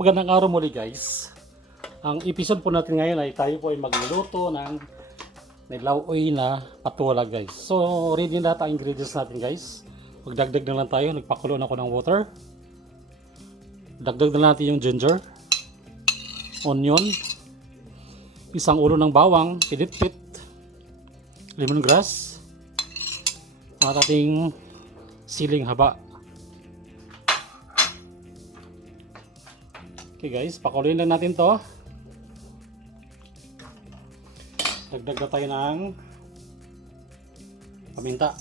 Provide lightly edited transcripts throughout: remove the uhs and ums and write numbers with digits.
Magandang araw muli guys. Ang episode po natin ngayon ay tayo po ay magluluto ng nilauoy na patola guys. So ready na ang ingredients natin guys. Magdagdag na lang tayo. Nagpakulo na ako ng water. Dagdag na natin yung ginger, onion, isang ulo ng bawang, pinitpit, lemongrass, at ating siling haba. Okay guys, pakuluin lang natin to. Dagdag na tayo ng paminta.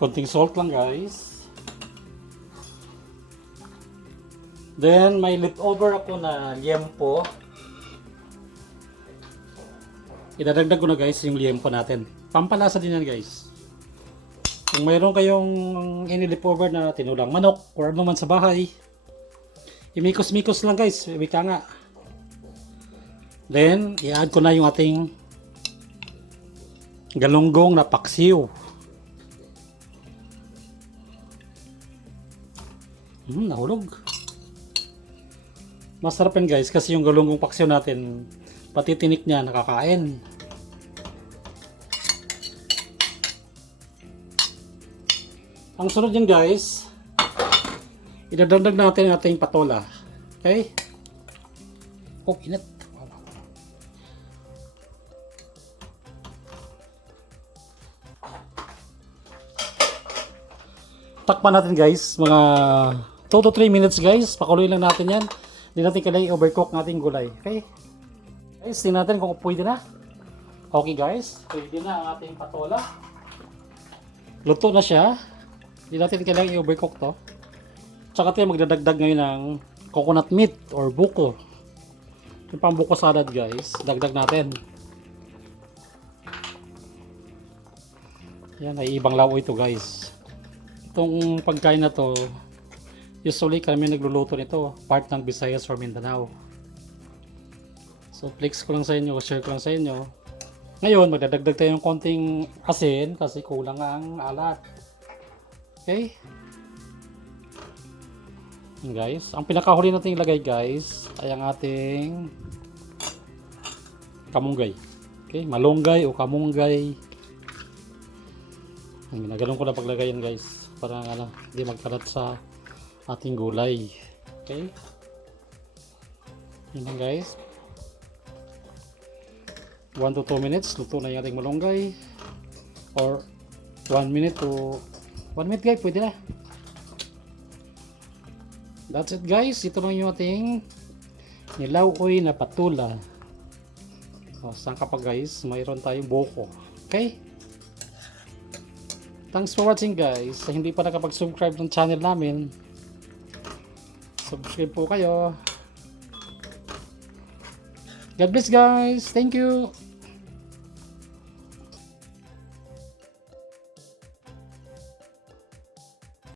Konting salt lang guys. Then may leftover ako na liempo. Idadagdag ko na guys yung liempo natin. Pampalasa din yan guys. Kung mayroon kayong inilip-over na tinulang manok or ano man sa bahay, imikos-mikos lang guys. Wika nga. Then, i-add ko na yung ating galunggong na paksiw. Nahulog. Masarap yan guys kasi yung galunggong paksiw natin, pati tinik niya nakakain. Ang sunod yan guys, idadagdag natin ang ating patola. Okay? Oh, init. Takpan natin guys, mga 2 to 3 minutes guys. Pakuluin lang natin yan. Hindi natin kailangan i-overcook natin gulay. Okay? Guys, tingnan natin kung pwede na. Okay guys, pwede na ang ating patola. Luto na siya. Hindi natin kailangan i-overcook to. Tsaka tayo magdadagdag ngayon ng coconut meat or buko. Yung pang buko salad guys, dagdag natin. Yan, ay ibang lawo ito guys. Itong pagkain na to, usually kami nagluluto nito, part ng Visayas or Mindanao. So flex ko lang sa inyo, share ko lang sa inyo. Ngayon, magdadagdag tayo ng konting asin kasi kulang ang alat. Okay? Yan guys, ang pinakahuli natin ilagay guys ay ang ating kamunggay. Okay, malunggay o kamunggay. Ginagalong ko na paglagay yan guys para hindi magkalat sa ating gulay. Okay? Yan lang guys. 1 to 2 minutes, luto na yung ating malunggay. Or 1 minute to 1 minute guys, pwede na. That's it guys. Ito lang yung ating nilauoy na patola. O, saan ka pa guys? Mayroon tayong buko. Okay? Thanks for watching guys. Sa hindi pa nakapag-subscribe ng channel namin, subscribe po kayo. God bless guys. Thank you.